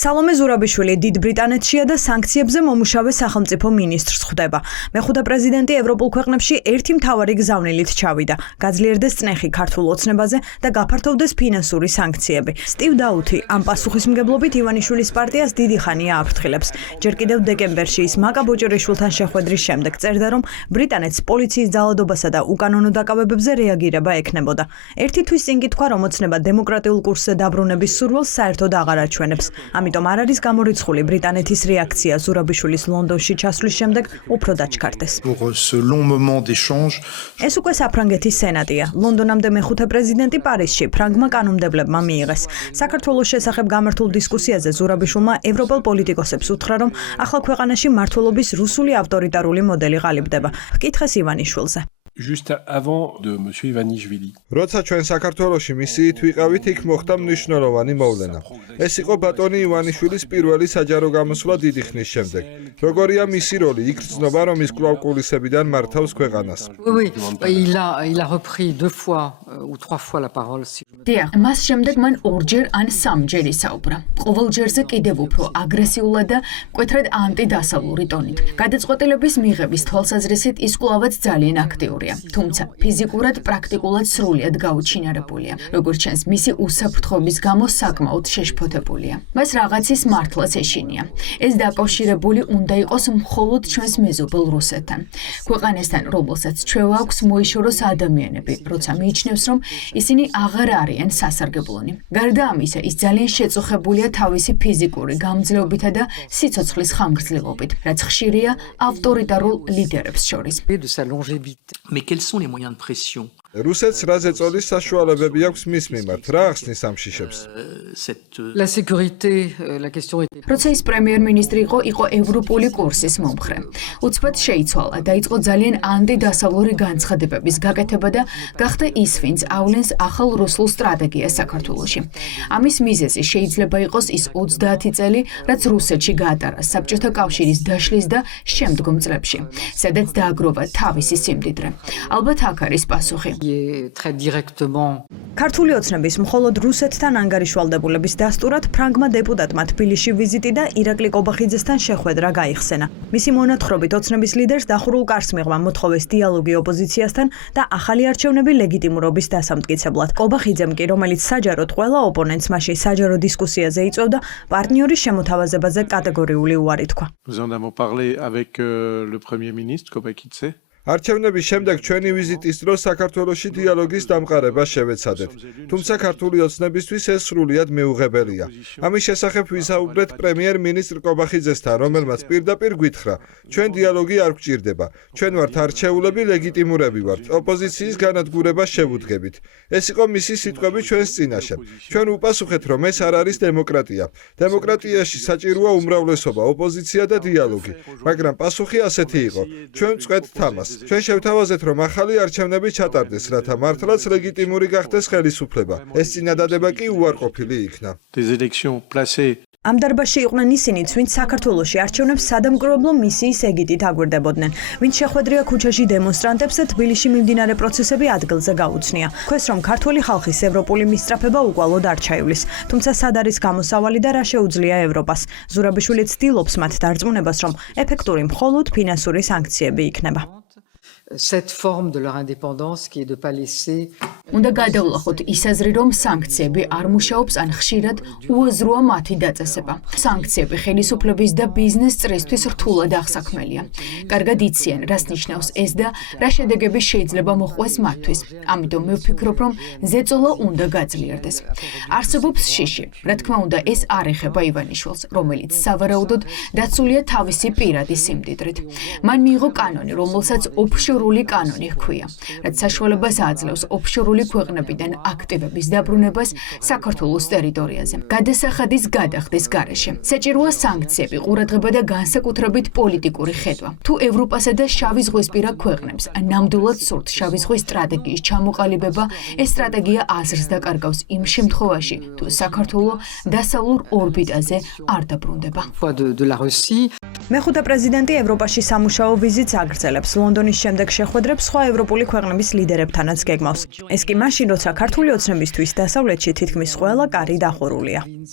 სალომე ზურაბიშვილი დიდ ბრიტანეთშია და სანქციებზე მომუშავე სახელმწიფო მინისტრს ხვდება. მეხუთე პრეზიდენტი ევროპულ ქვეყნებში ერთი მთავარი გზავნილით ჩავიდა. გაძლიერდეს წნეხი ქართულ ოცნებაზე და გაფართოვდეს ფინანსური სანქციები. სტივ დაუთი ამ პასუხისმგებლობით ივანიშვილის პარტიას დიდი ხანია აფრთხილებს. ჯერ კიდევ დეკემბერში ის მაკა ბოჭერიშვილთან შეხვედრის შემდეგ წერდა, რომ ბრიტანეთს პოლიციის ძალადობასა და უკანონო დაკავებებზე რეაგირება ექნებოდა. ერთი თვის წინ კი თქვა, რომ ოცნება დემოკრატიულ კურსზე დაბრუნების სურვილს საერთოდ აღარ აჩვენებს. ამიტომ არ არის გამორიცხული ბრიტანეთის რეაქცია ზურაბიშვილის ლონდონში ჩასვლის შემდეგ უფრო დაჩქარდეს. ეს უკვე საფრანგეთის სენატია. ლონდონამდე მეხუთე პრეზიდენტი პარიზში ფრანგმა კანონმდებლებმა მიიღეს. საქართველოს შესახებ გამართულ დისკუსიაზე ზურაბიშვილმა ევროპელ პოლიტიკოსებს უთხრა, რომ ახლა ქვეყანაში მმართველობის რუსული ავტორიტარული მოდელი ღალიბდება. ჰკითხეს ივანიშვილზე. Juste avant de M. Ivanishvili. როცა ჩვენ საქართველოში მისიით ვიყავით, იქ მოხდა მნიშვნელოვანი მოვლენა. ეს იყო ბატონი ივანიშვილის პირველი საჯარო გამოსვლა დიდი ხნის შემდეგ. როგორია მისი როლი? იქ გრძნობა, რომ ის კვლავ კულისებიდან მართავს ქვეყანას. Il a repris deux fois ou trois fois la parole. დიახ, მას შემდეგ მან ორჯერ ან სამჯერ ისაუბრა. ყოველ ჯერზე კიდევ უფრო აგრესიულად და მკვეთრად ანტიდასავლური ტონით. გადაწყვეტილების მიღების თვალსაზრისით ის კვლავაც ძალიან აქტიურია. თუმცა ფიზიკურად, პრაქტიკულად სრულიად გაუჩინარებულია. როგორც ჩანს, მისი უსაფრთხოების გამო საკმაოდ შეშფოთებულია. მას რაღაცის მართლაც ეშინია. ეს დაკავშირებული უნდა იყოს მხოლოდ ჩვენს მეზობელ რუსეთთან. ქვეყანასთან, რომელსაც ჩვენ აქვს მოიშოროს ადამიანები, როცა მიიჩნევს, რომ ისინი აღარ არიან სასარგებლონი. გარდა ამისა, ის ძალიან შეწუხებულია თავისი ფიზიკური გამძლეობითა და სიცოცხლის ხანგრძლივობით, რაც ხშირია ავტორიტარულ ლიდერებს შორის. Mais quels sont les moyens de pression? რუსეთს რა ზეწოლის საშუალებები აქვს მის მიმართ? რა ახსნის ამ შიშებს? La sécurité, la question était. როცა ის პრემიერ-მინისტრი იყო ევროპული კურსის მომხრე. უცბად შეიცვალა, დაიწყო ძალიან ანტიდასავლური განცხადებების გაკეთება და გახდა ის, ვინც ავლენს ახალ რუსულ სტრატეგიას საქართველოში. ამის მიზეზი შეიძლება იყოს ის 30 წელი, რაც რუსეთში გაატარა საბჭოთა კავშირის დაშლის და შემდგომ წლებში, სადაც დააგროვა თავისი სიმდიდრე. ალბათ აქ არის პასუხი. Très directement. ქართული ოცნების მხოლოდ რუსეთთან ანგარიშვალდებულების დასტურად ფრანგმა დეპუტატმა თბილისში ვიზიტი და ირაკლი კობახიძესთან შეხვედრა გაიხსენა. მისი მონათხრობით ოცნების ლიდერს დახურულ კარს მიღმა მოთხოვეს დიალოგი ოპოზიციასთან და ახალი არჩევნები ლეგიტიმურობის დასამტკიცებლად. კობახიძემ კი, რომელიც საჯაროდ ყველა ოპონენტს მასში საჯარო დისკუსიაზე იწვევდა, პარტნიორის შემოთავაზებაზე კატეგორიული უარი თქვა. Nous en avons parlé avec le Premier ministre Kobakidze. არჩევნების შემდეგ ჩვენი ვიზიტის დროს საქართველოში დიალოგის დამყარება შევეცადეთ. თუმცა ქართული ოცნებისთვის ეს სრულიად მეუღებელია. ამის შესახებ ვისაუბრეთ პრემიერ-მინისტრ კობახიძესთან, რომელმაც პირდაპირ გვითხრა, ჩვენ დიალოგი არ გვჭირდება. ჩვენ ვართ არჩეულები, ლეგიტიმურები ვართ. ოპოზიციის განადგურება შევუდგებით. ეს იყო მისი სიტყვები ჩვენს წინაშე. ჩვენ უპასუხეთ, რომ ეს არ არის დემოკრატია. დემოკრატიაში საჭიროა უმრავლესობა, ოპოზიცია და დიალოგი. მაგრამ პასუხი ასეთი იყო. ჩვენ ვწყვეტ თამას. ჩვენ შევთავაზეთ, რომ ახალი არჩევნები ჩატარდეს, რათა მართლაც ლეგიტიმური გახდეს ხელისუფლება. ეს წინადადება კი უარყოფილი იქნა. Des élections placées. ამ დარბაზში იყვნენ ისინიც, ვინც საქართველოში არჩევნებს სადამკვირვებლო მისიის ეგიდით აგვირდებოდნენ. ვინც შეხვედრია ქუჩაში დემონსტრანტებს და თბილისში მიმდინარე პროცესები ადგილზე გაუცნია. ქვეს, რომ ქართული ხალხის ევროპული მისწრაფება უკვალოდ არ ჩაივლის. თუმცა სად არის გამოსავალი და რა შეუძლია ევროპას? ზურაბიშვილი ცდილობს მათ დარწმუნებას, რომ ეფექტური მხოლოდ ფინანსური სანქციები იქნება. Cette forme de leur indépendance qui est de pas laisser. უნდა გადავლახოთ ის აზრი, რომ სანქციები არ მუშაობს ან ხშირად უაზროა მათი დაწესება. სანქციები ხელისუფლების და ბიზნეს წრისთვის რთულად აღსაქმელია. კარგად იციან, რას ნიშნავს ეს და რა შედეგები შეიძლება მოჰყვეს მათთვის. ამიტომ მე ვფიქრობ, რომ ზეწოლა უნდა გაძლიერდეს. არსებობს შიში. რა თქმა უნდა, ეს არ ეხება ივანიშვილს, რომელიც სავარაუდოდ დაცულია თავისი პირადი სიმდიდრით. მან მიიღო კანონი, რომელსაც ოფშორული კანონი ჰქვია, რაც საშუალებას აძლევს ოფშორული ქვეყნებიდან აქტივების დაბრუნებას საქართველოს ტერიტორიაზე. გადასახადის გადახდის გარეშე. საჭიროა სანქციები, ყურადღება და განსაკუთრებით პოლიტიკური ხედვა. თუ ევროპასა და შავი ზღვისპირა ქვეყნებს ნამდვილად სურთ შავი ზღვის სტრატეგიის ჩამოყალიბება, ეს სტრატეგია აზრს დაკარგავს იმ შემთხვევაში, თუ საქართველო დასავლურ ორბიტაზე არ დაბრუნდება. De la Russie. მეხუთე პრეზიდენტი ევროპაში სამუშაო ვიზიტს აგრძელებს. ლონდონის შემდეგ შეხვედრებს სხვა ევროპული ქვეყნების ლიდერებთანაც გეგმავს. ეს კი მაშინ, როცა ქართული ოცნებისთვის დასავლეთში თითქმის ყველა კარი დახურულია.